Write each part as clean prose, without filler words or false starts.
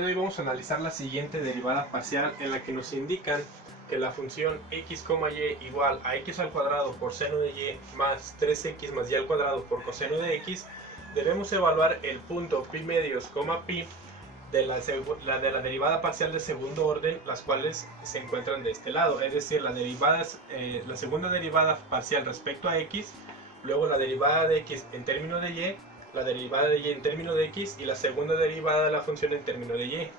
de hoy vamos a analizar la siguiente derivada parcial en la que nos indican que la función x, y igual a x al cuadrado por seno de y más 3x más y al cuadrado por coseno de x. Debemos evaluar el punto pi medios, pi de la derivada parcial de segundo orden, las cuales se encuentran de este lado, es decir, la segunda derivada parcial respecto a x, luego la derivada de x en términos de y, la derivada de y en términos de x y la segunda derivada de la función en términos de y.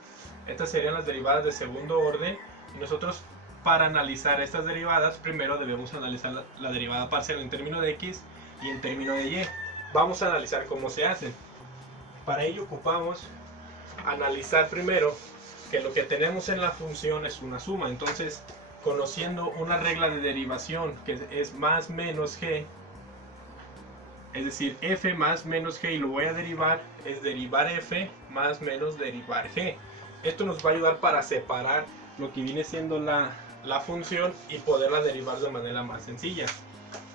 Estas serían las derivadas de segundo orden, y nosotros, para analizar estas derivadas, primero debemos analizar la derivada parcial en términos de x y en términos de y. Vamos a analizar cómo se hacen. Para ello ocupamos analizar primero que lo que tenemos en la función es una suma. Entonces, conociendo una regla de derivación que es más menos g, es decir, f más menos g, y lo voy a derivar, es derivar f más menos derivar g. Esto nos va a ayudar para separar lo que viene siendo la función y poderla derivar de manera más sencilla.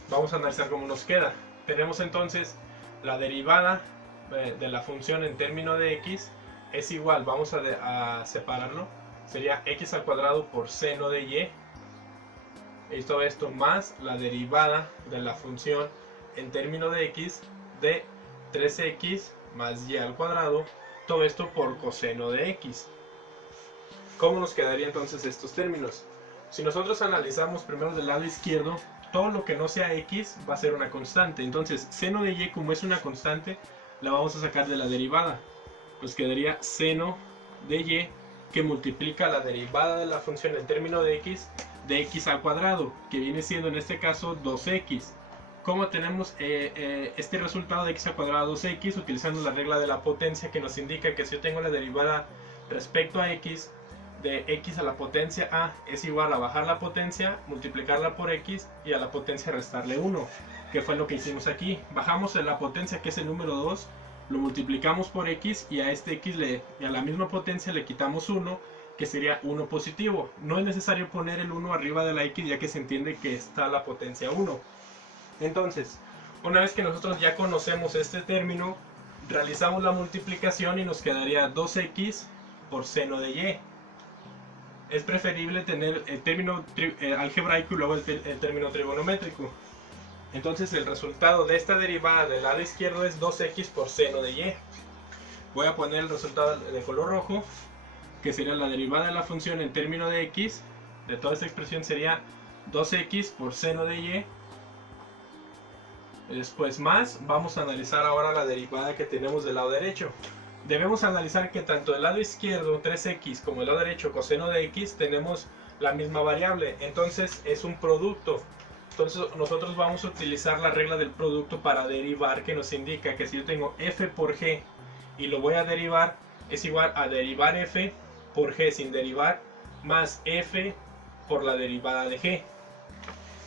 Vamos a analizar cómo nos queda. Tenemos entonces la derivada de la función en términos de x es igual, vamos a separarlo, sería x al cuadrado por seno de y, y todo esto más la derivada de la función en términos de x de 3x más y al cuadrado, todo esto por coseno de x. ¿Cómo nos quedaría entonces estos términos? Si nosotros analizamos primero del lado izquierdo, todo lo que no sea x va a ser una constante. Entonces seno de y, como es una constante, la vamos a sacar de la derivada. Pues quedaría seno de y que multiplica la derivada de la función en términos de x al cuadrado, que viene siendo en este caso 2x. ¿Cómo tenemos este resultado de x al cuadrado 2x? Utilizando la regla de la potencia, que nos indica que si yo tengo la derivada respecto a x, de x a la potencia a es igual a bajar la potencia, multiplicarla por x y a la potencia restarle 1, que fue lo que hicimos aquí. Bajamos la potencia, que es el número 2, lo multiplicamos por x, y a este x y a la misma potencia le quitamos 1, que sería 1 positivo. No es necesario poner el 1 arriba de la x, ya que se entiende que está la potencia 1. Entonces, una vez que nosotros ya conocemos este término, realizamos la multiplicación y nos quedaría 2x por seno de y. Es preferible tener el término algebraico y luego el término trigonométrico. Entonces el resultado de esta derivada del lado izquierdo es 2x por seno de y. Voy a poner el resultado de color rojo, que sería la derivada de la función en términos de x, de toda esta expresión sería 2x por seno de y. Después más, vamos a analizar ahora la derivada que tenemos del lado derecho. Debemos analizar que tanto del lado izquierdo 3x como del lado derecho coseno de x tenemos la misma variable, entonces es un producto. Entonces nosotros vamos a utilizar la regla del producto para derivar, que nos indica que si yo tengo f por g y lo voy a derivar, es igual a derivar f por g sin derivar más f por la derivada de g.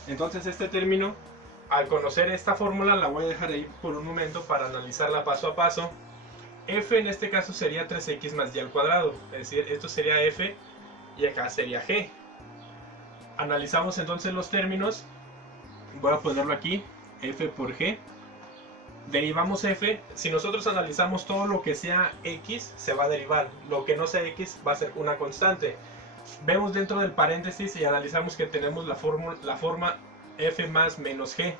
Entonces este término, al conocer esta fórmula, la voy a dejar ahí por un momento para analizarla paso a paso. F en este caso sería 3x más y al cuadrado, es decir, esto sería f y acá sería g. Analizamos entonces los términos. Voy a ponerlo aquí, f por g. Derivamos f. Si nosotros analizamos todo lo que sea x, se va a derivar. Lo que no sea x va a ser una constante. Vemos dentro del paréntesis y analizamos que tenemos la forma f más menos g.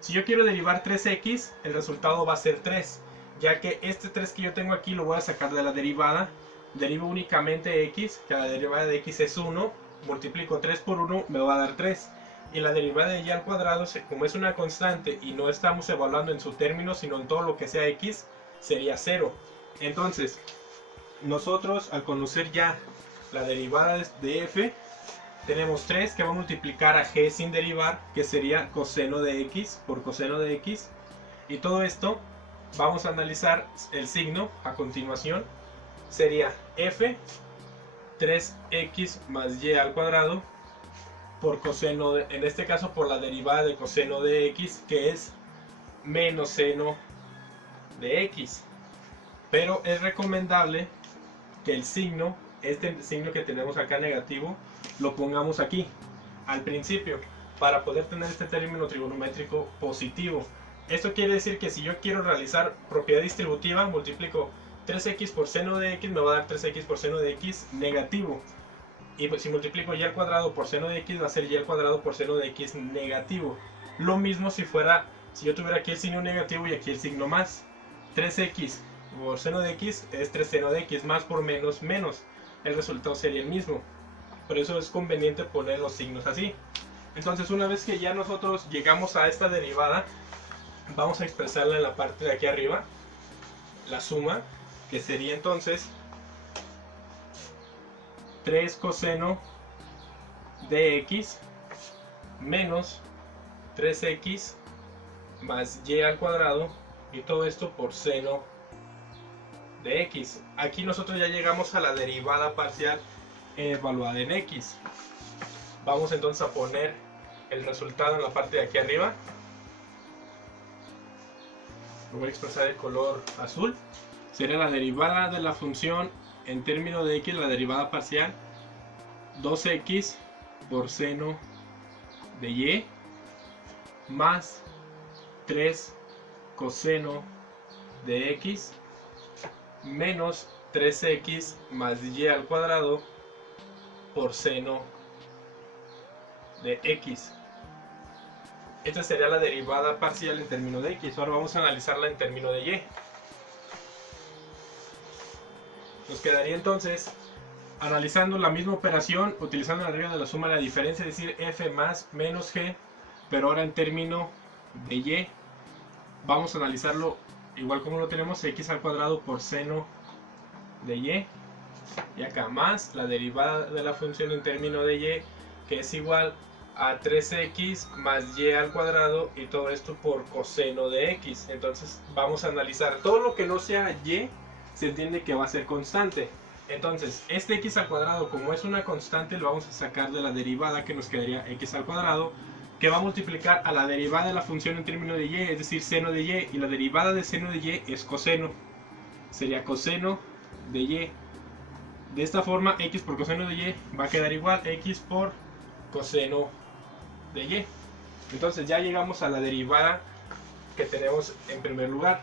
Si yo quiero derivar 3x, el resultado va a ser 3. Ya que este 3 que yo tengo aquí lo voy a sacar de la derivada. Derivo únicamente x, que la derivada de x es 1. Multiplico 3 por 1, me va a dar 3. Y la derivada de y al cuadrado, como es una constante y no estamos evaluando en su término, sino en todo lo que sea x, sería 0. Entonces, nosotros al conocer ya la derivada de f, tenemos 3 que va a multiplicar a g sin derivar, que sería coseno de x por coseno de x. Y todo esto, vamos a analizar el signo a continuación. Sería f 3x más y al cuadrado por coseno en este caso por la derivada de coseno de x, que es menos seno de x. Pero es recomendable que el signo, este signo que tenemos acá negativo, lo pongamos aquí al principio, para poder tener este término trigonométrico positivo. Esto quiere decir que si yo quiero realizar propiedad distributiva, multiplico 3x por seno de x me va a dar 3x por seno de x negativo. Y pues si multiplico y al cuadrado por seno de x va a ser y al cuadrado por seno de x negativo. Lo mismo si yo tuviera aquí el signo negativo y aquí el signo más. 3x por seno de x es 3 seno de x, más por menos, menos. El resultado sería el mismo. Por eso es conveniente poner los signos así. Entonces una vez que ya nosotros llegamos a esta derivada, vamos a expresarla en la parte de aquí arriba, la suma, que sería entonces 3 coseno de x menos 3x más y al cuadrado, y todo esto por seno de x. Aquí nosotros ya llegamos a la derivada parcial evaluada en x. Vamos entonces a poner el resultado en la parte de aquí arriba. Lo voy a expresar de color azul. Sería la derivada de la función en términos de x, la derivada parcial, 2x por seno de y más 3 coseno de x menos 3x más y al cuadrado por seno de x. Esta sería la derivada parcial en términos de x. Ahora vamos a analizarla en términos de y. Nos quedaría entonces, analizando la misma operación, utilizando la regla de la suma de la diferencia, es decir, f más menos g, pero ahora en términos de y. Vamos a analizarlo igual como lo tenemos, x al cuadrado por seno de y. Y acá más la derivada de la función en términos de y, que es igual a 3x más y al cuadrado, y todo esto por coseno de x. Entonces vamos a analizar todo lo que no sea y, se entiende que va a ser constante. Entonces este x al cuadrado, como es una constante, lo vamos a sacar de la derivada, que nos quedaría x al cuadrado, que va a multiplicar a la derivada de la función en términos de y, es decir, seno de y la derivada de seno de y es coseno, sería coseno de y. De esta forma, x por coseno de y va a quedar igual x por coseno de y. Entonces ya llegamos a la derivada que tenemos en primer lugar.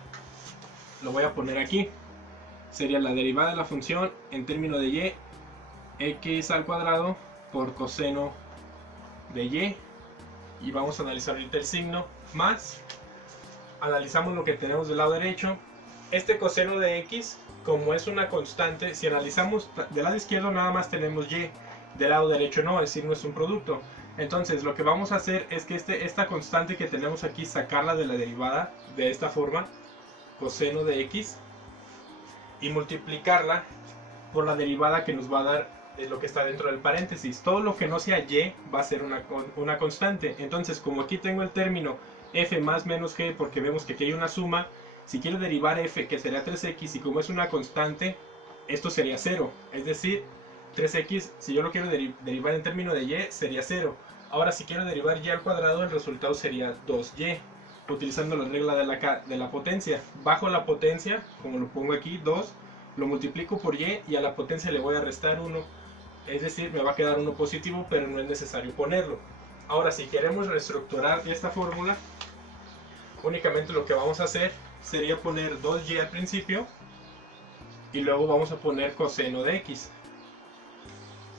Lo voy a poner aquí. Sería la derivada de la función en términos de y, x al cuadrado por coseno de y. Y vamos a analizar ahorita el signo más. Analizamos lo que tenemos del lado derecho. Este coseno de x, como es una constante, si analizamos del lado izquierdo nada más tenemos y, del lado derecho no, es decir, no es un producto. Entonces lo que vamos a hacer es que esta constante que tenemos aquí, sacarla de la derivada de esta forma, coseno de x, y multiplicarla por la derivada que nos va a dar lo que está dentro del paréntesis. Todo lo que no sea y va a ser una constante. Entonces, como aquí tengo el término f más menos g, porque vemos que aquí hay una suma, si quiero derivar f, que sería 3x, y como es una constante, esto sería 0. Es decir, 3x, si yo lo quiero derivar en términos de y, sería 0. Ahora, si quiero derivar y al cuadrado, el resultado sería 2y, utilizando la regla de la potencia. Bajo la potencia, como lo pongo aquí, 2, lo multiplico por y a la potencia le voy a restar 1. Es decir, me va a quedar 1 positivo, pero no es necesario ponerlo. Ahora, si queremos reestructurar esta fórmula, únicamente lo que vamos a hacer sería poner 2y al principio, y luego vamos a poner coseno de x.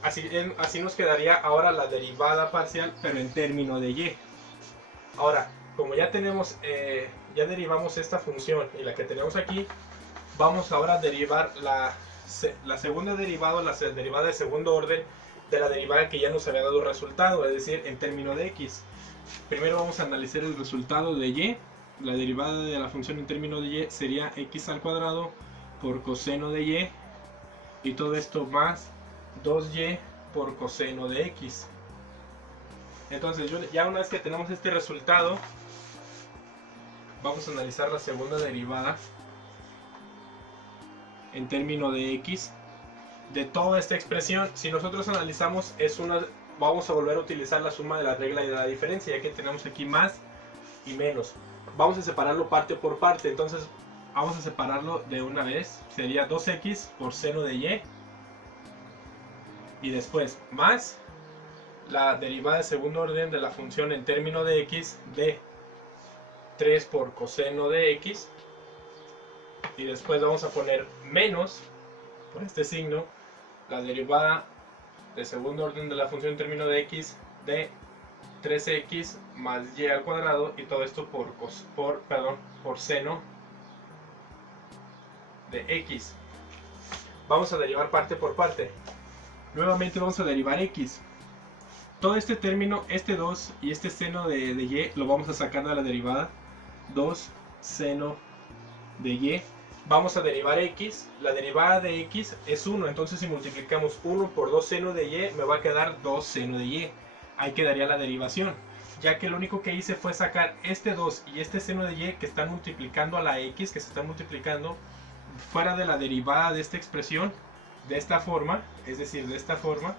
Así nos quedaría ahora la derivada parcial, pero en términos de y. Ahora, como ya tenemos, ya derivamos esta función y la que tenemos aquí, vamos ahora a derivar la segunda derivada, la derivada de segundo orden de la derivada que ya nos había dado resultado, es decir, en términos de x. Primero vamos a analizar el resultado de y. La derivada de la función en términos de y sería x al cuadrado por coseno de y, y todo esto más 2y por coseno de x. Entonces ya una vez que tenemos este resultado, vamos a analizar la segunda derivada en términos de x de toda esta expresión. Si nosotros analizamos, vamos a volver a utilizar la suma de la regla y de la diferencia, ya que tenemos aquí más y menos. Vamos a separarlo parte por parte. Entonces vamos a separarlo de una vez. Sería 2x por seno de y, y después más la derivada de segundo orden de la función en términos de x de 3 por coseno de x, y después vamos a poner menos, por este signo, la derivada de segundo orden de la función en términos de x de 3x más y al cuadrado, y todo esto por seno de x. Vamos a derivar parte por parte. Nuevamente vamos a derivar x. Todo este término, este 2 y este seno de y, lo vamos a sacar de la derivada. 2 seno de y. Vamos a derivar x. La derivada de x es 1. Entonces si multiplicamos 1 por 2 seno de y, me va a quedar 2 seno de y. Ahí quedaría la derivación. Ya que lo único que hice fue sacar este 2 y este seno de y que están multiplicando a la x, que se están multiplicando fuera de la derivada de esta expresión, de esta forma, es decir, de esta forma.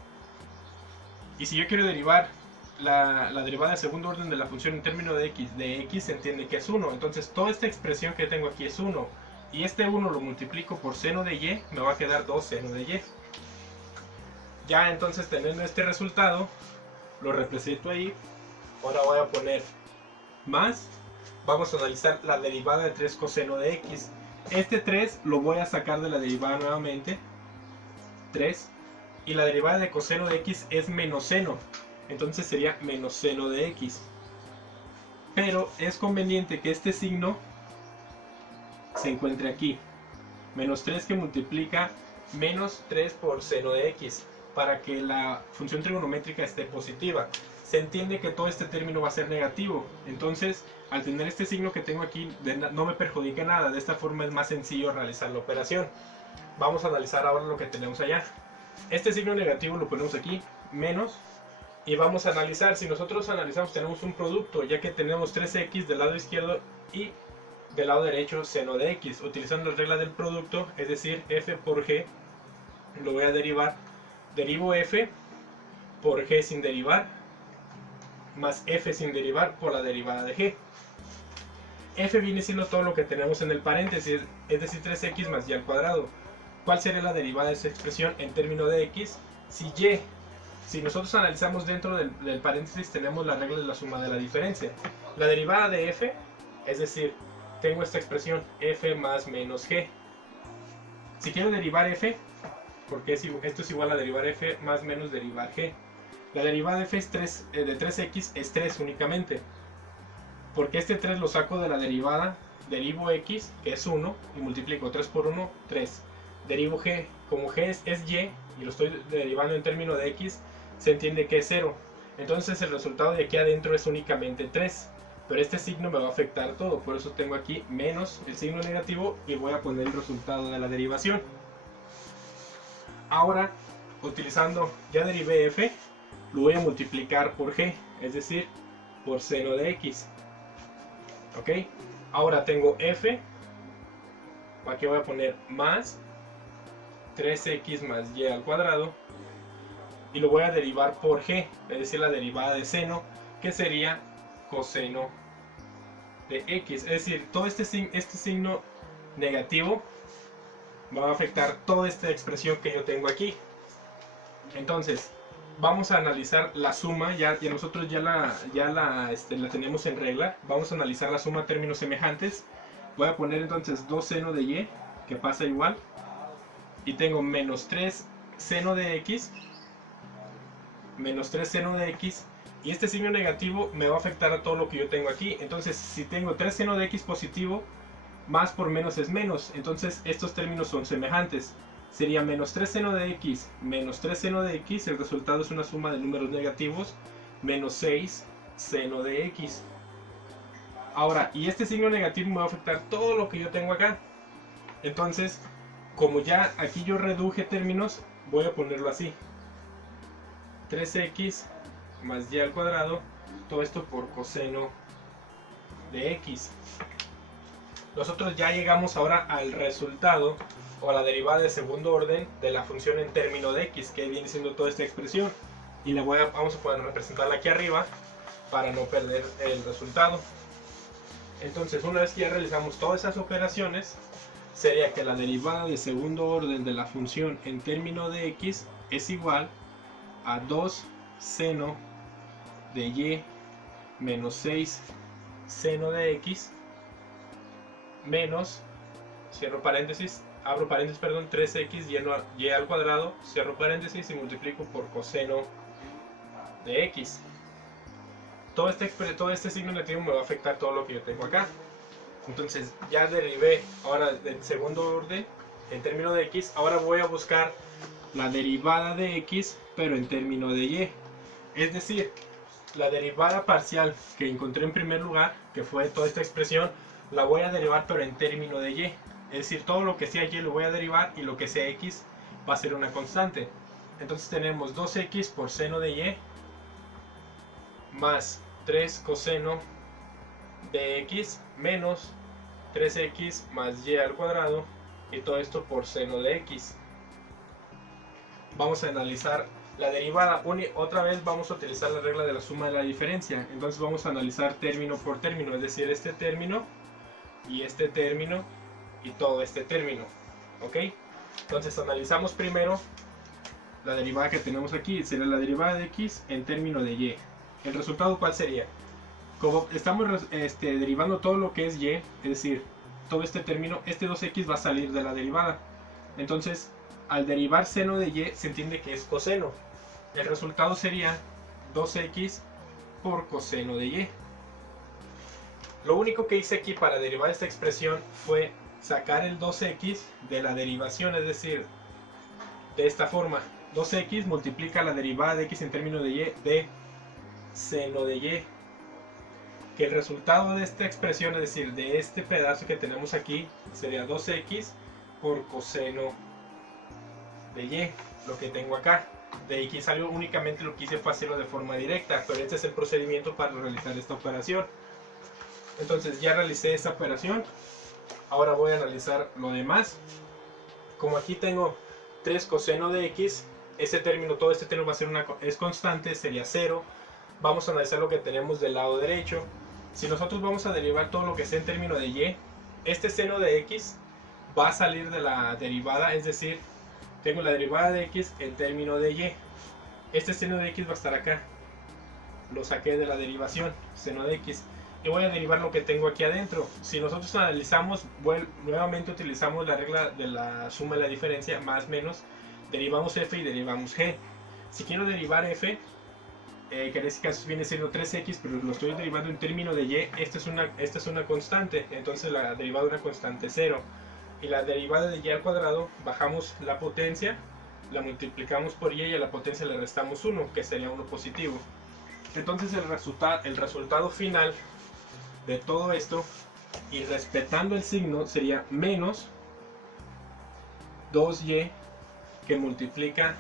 Y si yo quiero derivar la derivada de segundo orden de la función en términos de x se entiende que es 1. Entonces toda esta expresión que tengo aquí es 1. Y este 1 lo multiplico por seno de y, me va a quedar 2 seno de y. Ya entonces teniendo este resultado, lo represento ahí. Ahora voy a poner más. Vamos a analizar la derivada de 3 coseno de x. Este 3 lo voy a sacar de la derivada nuevamente. 3. Y la derivada de coseno de x es menos seno. Entonces sería menos seno de x. Pero es conveniente que este signo se encuentre aquí. Menos 3 que multiplica menos 3 por seno de x. Para que la función trigonométrica esté positiva. Se entiende que todo este término va a ser negativo. Entonces, al tener este signo que tengo aquí, no me perjudica nada. De esta forma es más sencillo realizar la operación. Vamos a analizar ahora lo que tenemos allá. Este signo negativo lo ponemos aquí, menos. Y vamos a analizar, si nosotros analizamos, tenemos un producto, ya que tenemos 3x del lado izquierdo y del lado derecho seno de x. Utilizando la regla del producto, es decir, f por g, lo voy a derivar. Derivo f por g sin derivar, más f sin derivar por la derivada de g. F viene siendo todo lo que tenemos en el paréntesis, es decir, 3x más y al cuadrado. ¿Cuál sería la derivada de esa expresión en términos de x? Si nosotros analizamos dentro del paréntesis, tenemos la regla de la suma de la diferencia. La derivada de f, es decir, tengo esta expresión f más menos g. Si quiero derivar f, porque esto es igual a derivar f más menos derivar g. La derivada de f es de 3x es 3 únicamente. Porque este 3 lo saco de la derivada, derivo x, que es 1, y multiplico 3 por 1, 3. Derivo g, como g es y, y lo estoy derivando en términos de x, se entiende que es 0. Entonces el resultado de aquí adentro es únicamente 3. Pero este signo me va a afectar todo, por eso tengo aquí menos el signo negativo y voy a poner el resultado de la derivación. Ahora, utilizando, ya derivé f, lo voy a multiplicar por g, es decir, por seno de x. ¿Ok? Ahora tengo f, aquí voy a poner más 3x más y al cuadrado, y lo voy a derivar por g, es decir, la derivada de seno, que sería coseno de x. Es decir, todo este signo negativo va a afectar toda esta expresión que yo tengo aquí. Entonces, vamos a analizar la suma, ya nosotros la tenemos en regla. Vamos a analizar la suma a términos semejantes. Voy a poner entonces 2 seno de y, que pasa igual. Y tengo menos 3 seno de x, menos 3 seno de x. Y este signo negativo me va a afectar a todo lo que yo tengo aquí. Entonces, si tengo 3 seno de x positivo, más por menos es menos. Entonces, estos términos son semejantes. Sería menos 3 seno de x, menos 3 seno de x. El resultado es una suma de números negativos, menos 6 seno de x. Ahora, y este signo negativo me va a afectar todo lo que yo tengo acá. Entonces, como ya aquí yo reduje términos, voy a ponerlo así. 3x más y al cuadrado, todo esto por coseno de x. Nosotros ya llegamos ahora al resultado o a la derivada de segundo orden de la función en términos de x, que viene siendo toda esta expresión. Y vamos a poder representarla aquí arriba para no perder el resultado. Entonces, una vez que ya realizamos todas esas operaciones, sería que la derivada de segundo orden de la función en términos de x es igual a 2 seno de y menos 6 seno de x menos, cierro paréntesis, abro paréntesis, perdón, 3x y al cuadrado, cierro paréntesis y multiplico por coseno de x. Todo este signo negativo me va a afectar todo lo que yo tengo acá. Entonces ya derivé ahora del segundo orden en términos de x. Ahora voy a buscar la derivada de x, pero en términos de y. Es decir, la derivada parcial que encontré en primer lugar, que fue toda esta expresión, la voy a derivar pero en términos de y. Es decir, todo lo que sea y lo voy a derivar y lo que sea x va a ser una constante. Entonces tenemos 2x por seno de y más 3 coseno de x menos 3x más y al cuadrado, y todo esto por seno de x. Vamos a analizar la derivada. Otra vez vamos a utilizar la regla de la suma de la diferencia. Entonces vamos a analizar término por término, es decir, este término y todo este término. ¿Ok? Entonces analizamos primero la derivada que tenemos aquí. Será la derivada de x en término de y. ¿El resultado cuál sería? Como estamos derivando todo lo que es y, es decir, todo este término, este 2x va a salir de la derivada. Entonces, al derivar seno de y, se entiende que es coseno. El resultado sería 2x por coseno de y. Lo único que hice aquí para derivar esta expresión fue sacar el 2x de la derivación, es decir, de esta forma. 2x multiplica la derivada de x en términos de y de seno de y. Que el resultado de esta expresión, es decir, de este pedazo que tenemos aquí, sería 2x por coseno de y, lo que tengo acá. De aquí salió, únicamente lo que hice fue hacerlo de forma directa, pero este es el procedimiento para realizar esta operación. Entonces ya realicé esta operación, ahora voy a analizar lo demás. Como aquí tengo 3 coseno de x, ese término, todo este término va a ser es constante, sería 0. Vamos a analizar lo que tenemos del lado derecho. Si nosotros vamos a derivar todo lo que sea en términos de y, este seno de x va a salir de la derivada, es decir, tengo la derivada de x en términos de y. Este seno de x va a estar acá. Lo saqué de la derivación, seno de x. Y voy a derivar lo que tengo aquí adentro. Si nosotros analizamos, nuevamente utilizamos la regla de la suma de la diferencia, más menos, derivamos f y derivamos g. Si quiero derivar f, que en este caso viene siendo 3x, pero lo estoy derivando en términos de y, esta es una constante, entonces la derivada de una constante 0. Y la derivada de y al cuadrado, bajamos la potencia, la multiplicamos por y a la potencia le restamos 1, que sería 1 positivo. Entonces el resultado final de todo esto, y respetando el signo, sería menos 2y que multiplica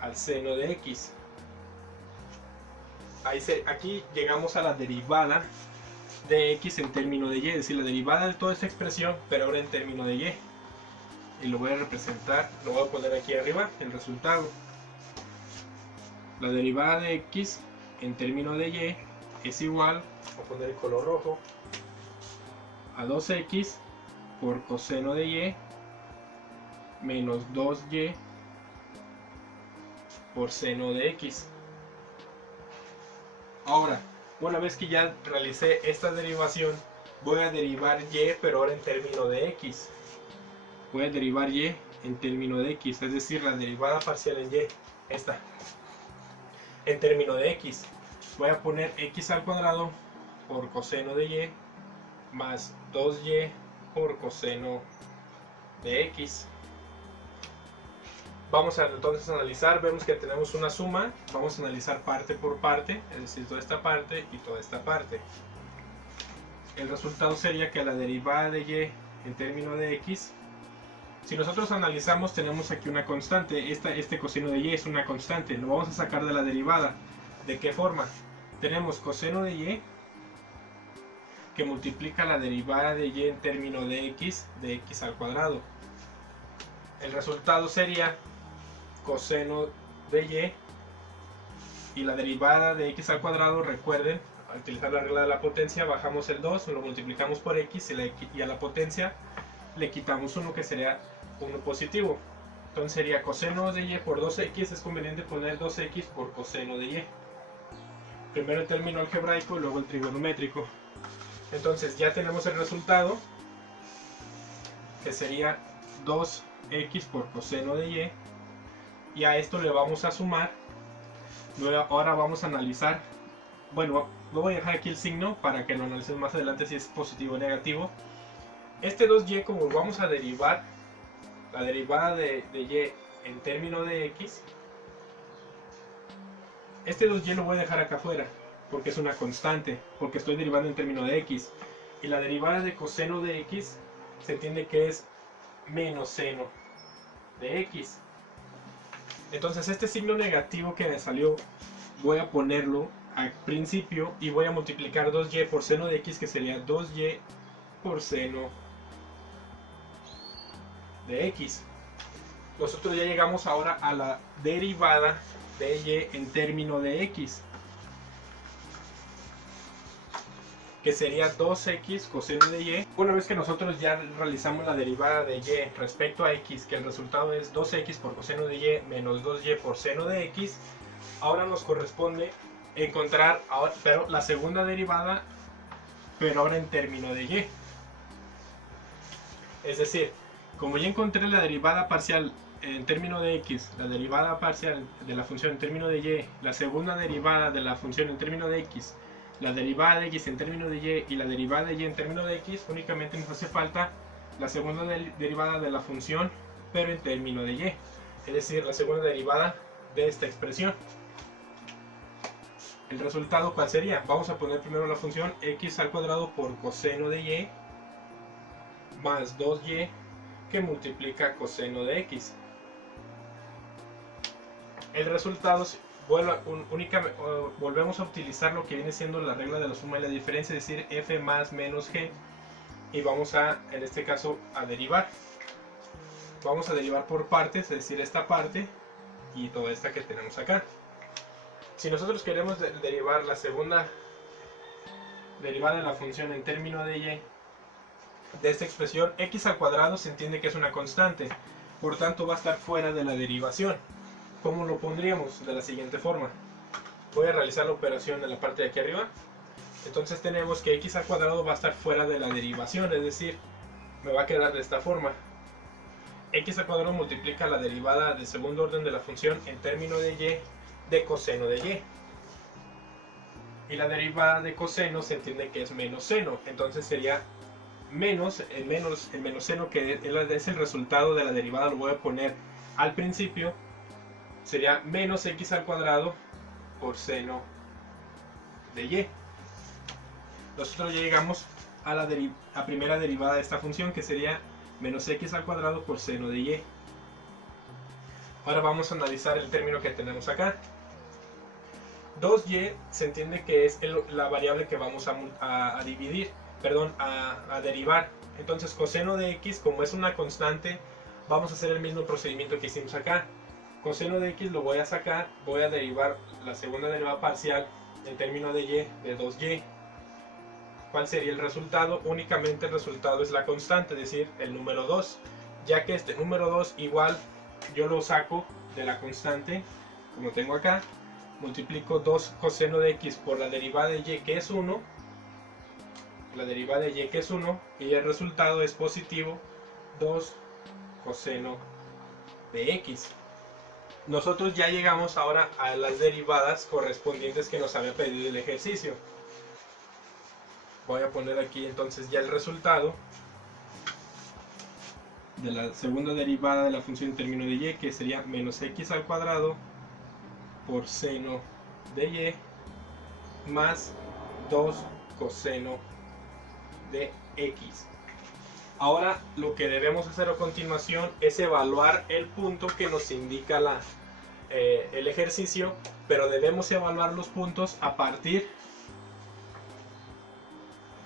al seno de x. Aquí llegamos a la derivada de x en términos de y, es decir, la derivada de toda esta expresión, pero ahora en términos de y. Y lo voy a representar, lo voy a poner aquí arriba, el resultado. La derivada de x en términos de y es igual, voy a poner el color rojo, a 2x por coseno de y menos 2y por seno de x. Ahora, una vez que ya realicé esta derivación, voy a derivar y, pero ahora en términos de x. Voy a derivar y en términos de x, es decir, la derivada parcial en y, esta, en términos de x. Voy a poner x al cuadrado por coseno de y más 2y por coseno de x. Vamos a entonces analizar, vemos que tenemos una suma, vamos a analizar parte por parte, es decir, toda esta parte y toda esta parte. El resultado sería que la derivada de y en términos de x, si nosotros analizamos, tenemos aquí una constante, este coseno de y es una constante, lo vamos a sacar de la derivada. ¿De qué forma? Tenemos coseno de y que multiplica la derivada de y en términos de x al cuadrado. El resultado sería coseno de y la derivada de x al cuadrado, recuerden, al utilizar la regla de la potencia, bajamos el 2, lo multiplicamos por x y a la potencia le quitamos 1, que sería 1 positivo. Entonces sería coseno de y por 2x, es conveniente poner 2x por coseno de y. Primero el término algebraico y luego el trigonométrico. Entonces ya tenemos el resultado, que sería 2x por coseno de y, y a esto le vamos a sumar. Ahora vamos a analizar, bueno, lo voy a dejar aquí el signo para que lo analicemos más adelante si es positivo o negativo. Este 2y, como vamos a derivar la derivada de y en términos de x, este 2y lo voy a dejar acá afuera porque es una constante, porque estoy derivando en términos de x, y la derivada de coseno de x se entiende que es menos seno de x. Entonces este signo negativo que me salió voy a ponerlo al principio y voy a multiplicar 2y por seno de x, que sería 2y por seno de x. Nosotros ya llegamos ahora a la derivada de y en términos de x, que sería 2x coseno de y. Una vez que nosotros ya realizamos la derivada de y respecto a x, que el resultado es 2x por coseno de y menos 2y por seno de x, ahora nos corresponde encontrar pero la segunda derivada, pero ahora en términos de y. Es decir, como ya encontré la derivada parcial en términos de x, la derivada parcial de la función en términos de y, la segunda derivada de la función en términos de x, la derivada de x en términos de y y la derivada de y en términos de x, únicamente nos hace falta la segunda derivada de la función, pero en términos de y, es decir, la segunda derivada de esta expresión. El resultado, ¿cuál sería? Vamos a poner primero la función x al cuadrado por coseno de y más 2y que multiplica coseno de x. El resultado, volvemos a utilizar lo que viene siendo la regla de la suma y la diferencia, es decir, f más menos g, y vamos a, en este caso, a derivar. Vamos a derivar por partes, es decir, esta parte y toda esta que tenemos acá. Si nosotros queremos derivar la segunda derivada de la función en términos de y de esta expresión, x al cuadrado se entiende que es una constante, por tanto va a estar fuera de la derivación. ¿Cómo lo pondríamos? De la siguiente forma. Voy a realizar la operación en la parte de aquí arriba. Entonces tenemos que x al cuadrado va a estar fuera de la derivación, es decir, me va a quedar de esta forma. X al cuadrado multiplica la derivada de segundo orden de la función en términos de y de coseno de y. Y la derivada de coseno se entiende que es menos seno, entonces sería menos el menos seno, que es el resultado de la derivada, lo voy a poner al principio. Sería menos x al cuadrado por seno de y. Nosotros ya llegamos a la primera derivada de esta función, que sería menos x al cuadrado por seno de y. Ahora vamos a analizar el término que tenemos acá. 2y se entiende que es la variable que vamos a derivar. Entonces coseno de x, como es una constante, vamos a hacer el mismo procedimiento que hicimos acá. Coseno de x lo voy a sacar, voy a derivar la segunda derivada parcial en términos de y de 2y. ¿Cuál sería el resultado? Únicamente el resultado es la constante, es decir, el número 2, ya que este número 2 igual yo lo saco de la constante, como tengo acá, multiplico 2 coseno de x por la derivada de y, que es 1, y el resultado es positivo 2 coseno de x. Nosotros ya llegamos ahora a las derivadas correspondientes que nos había pedido el ejercicio. Voy a poner aquí entonces ya el resultado de la segunda derivada de la función en términos de y, que sería menos x al cuadrado por seno de y más 2 coseno de x. Ahora lo que debemos hacer a continuación es evaluar el punto que nos indica el ejercicio, pero debemos evaluar los puntos a partir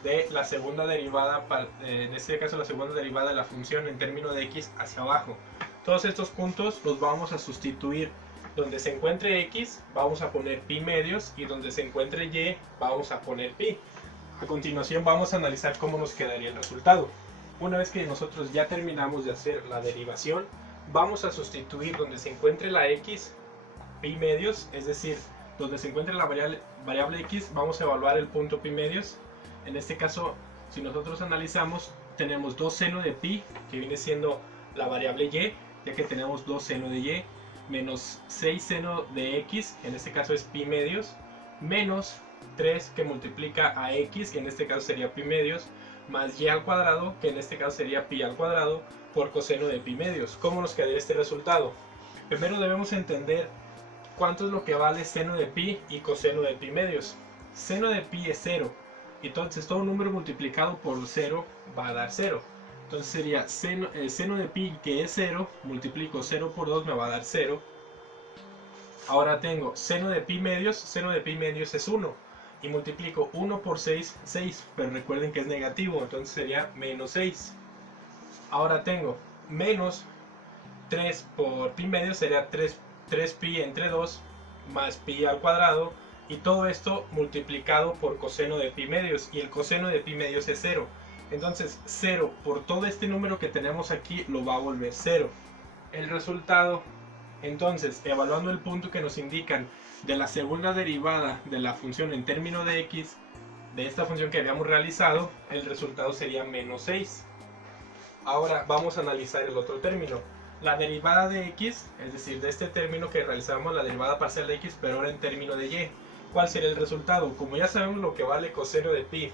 de la segunda derivada, en este caso la segunda derivada de la función en términos de x hacia abajo. Todos estos puntos los vamos a sustituir. Donde se encuentre x vamos a poner pi medios, y donde se encuentre y vamos a poner pi. A continuación vamos a analizar cómo nos quedaría el resultado. Una vez que nosotros ya terminamos de hacer la derivación, vamos a sustituir donde se encuentre la x, pi medios, es decir, donde se encuentre la variable x, vamos a evaluar el punto pi medios. En este caso, si nosotros analizamos, tenemos 2 seno de pi, que viene siendo la variable y, ya que tenemos 2 seno de y, menos 6 seno de x, en este caso es pi medios, menos 3 que multiplica a x, que en este caso sería pi medios, más y al cuadrado, que en este caso sería pi al cuadrado, por coseno de pi medios. ¿Cómo nos quedaría este resultado? Primero debemos entender cuánto es lo que vale seno de pi y coseno de pi medios. Seno de pi es 0, entonces todo número multiplicado por 0 va a dar 0. Entonces sería seno de pi, que es 0, multiplico 0 por 2, me va a dar 0. Ahora tengo seno de pi medios es 1. Y multiplico 1 por 6, 6. Pero recuerden que es negativo, entonces sería menos 6. Ahora tengo menos 3 por pi medios, sería 3 pi entre 2, más pi al cuadrado. Y todo esto multiplicado por coseno de pi medios. Y el coseno de pi medios es 0. Entonces 0 por todo este número que tenemos aquí lo va a volver 0. El resultado, entonces, evaluando el punto que nos indican de la segunda derivada de la función en términos de x, de esta función que habíamos realizado, el resultado sería menos 6. Ahora vamos a analizar el otro término. La derivada de x, es decir, de este término que realizamos, la derivada parcial de x, pero ahora en términos de y. ¿Cuál sería el resultado? Como ya sabemos lo que vale coseno de pi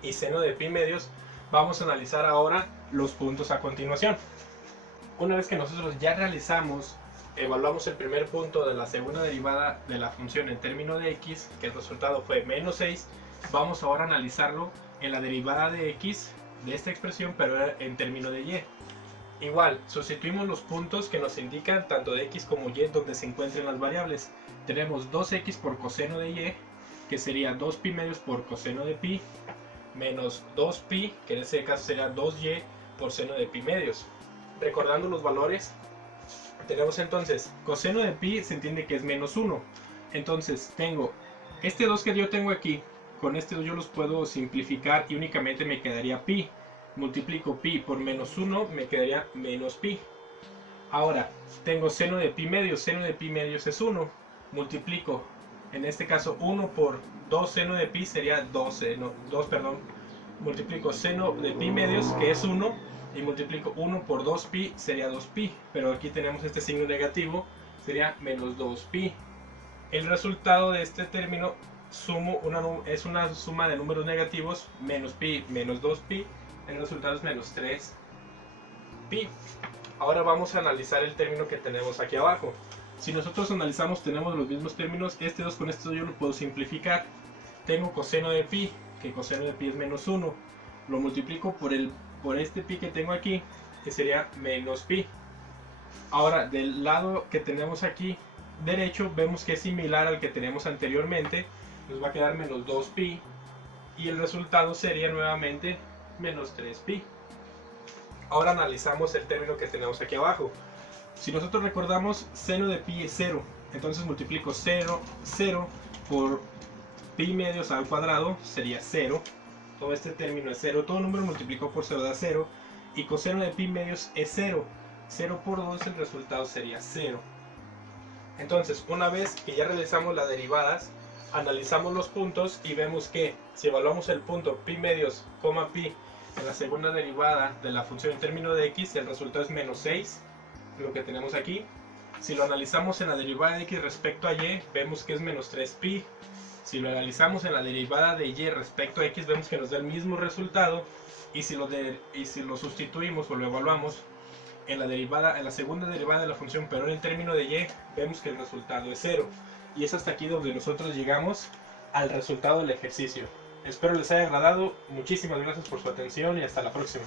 y seno de pi medios, vamos a analizar ahora los puntos a continuación. Una vez que nosotros ya evaluamos el primer punto de la segunda derivada de la función en términos de x, que el resultado fue menos 6, vamos ahora a analizarlo en la derivada de x de esta expresión, pero en términos de y. Igual, sustituimos los puntos que nos indican tanto de x como y donde se encuentren las variables. Tenemos 2x por coseno de y, que sería 2pi medios por coseno de pi, menos 2pi, que en este caso sería 2y por seno de pi medios. Recordando los valores, tenemos entonces coseno de pi se entiende que es menos 1. Entonces tengo este 2 que yo tengo aquí, con este 2 yo los puedo simplificar y únicamente me quedaría pi. Multiplico pi por menos 1, me quedaría menos pi. Ahora tengo seno de pi medios es 1. Multiplico, en este caso 1 por 2 seno de pi sería 2, multiplico seno de pi medios, que es 1, y multiplico 1 por 2pi, sería 2pi, pero aquí tenemos este signo negativo, sería menos 2pi. El resultado de este término es una suma de números negativos, menos pi menos 2pi, el resultado es menos 3pi. Ahora vamos a analizar el término que tenemos aquí abajo. Si nosotros analizamos, tenemos los mismos términos, este 2 con este 2 yo lo puedo simplificar. Tengo coseno de pi, que coseno de pi es menos 1, lo multiplico por este pi que tengo aquí, que sería menos pi. Ahora del lado que tenemos aquí derecho vemos que es similar al que tenemos anteriormente, nos va a quedar menos 2pi y el resultado sería nuevamente menos 3pi. Ahora analizamos el término que tenemos aquí abajo. Si nosotros recordamos, seno de pi es 0, entonces multiplico 0 por pi medios al cuadrado, sería 0. Todo este término es 0, todo número multiplicado por 0 da 0, y coseno de pi medios es 0. 0 por 2, el resultado sería 0. Entonces, una vez que ya realizamos las derivadas, analizamos los puntos y vemos que si evaluamos el punto pi medios, pi en la segunda derivada de la función en términos de x, el resultado es menos 6, lo que tenemos aquí. Si lo analizamos en la derivada de x respecto a y, vemos que es menos 3pi. Si lo analizamos en la derivada de y respecto a x, vemos que nos da el mismo resultado. Y si lo sustituimos o lo evaluamos en la segunda derivada de la función, pero en el término de y, vemos que el resultado es 0. Y es hasta aquí donde nosotros llegamos al resultado del ejercicio. Espero les haya agradado. Muchísimas gracias por su atención y hasta la próxima.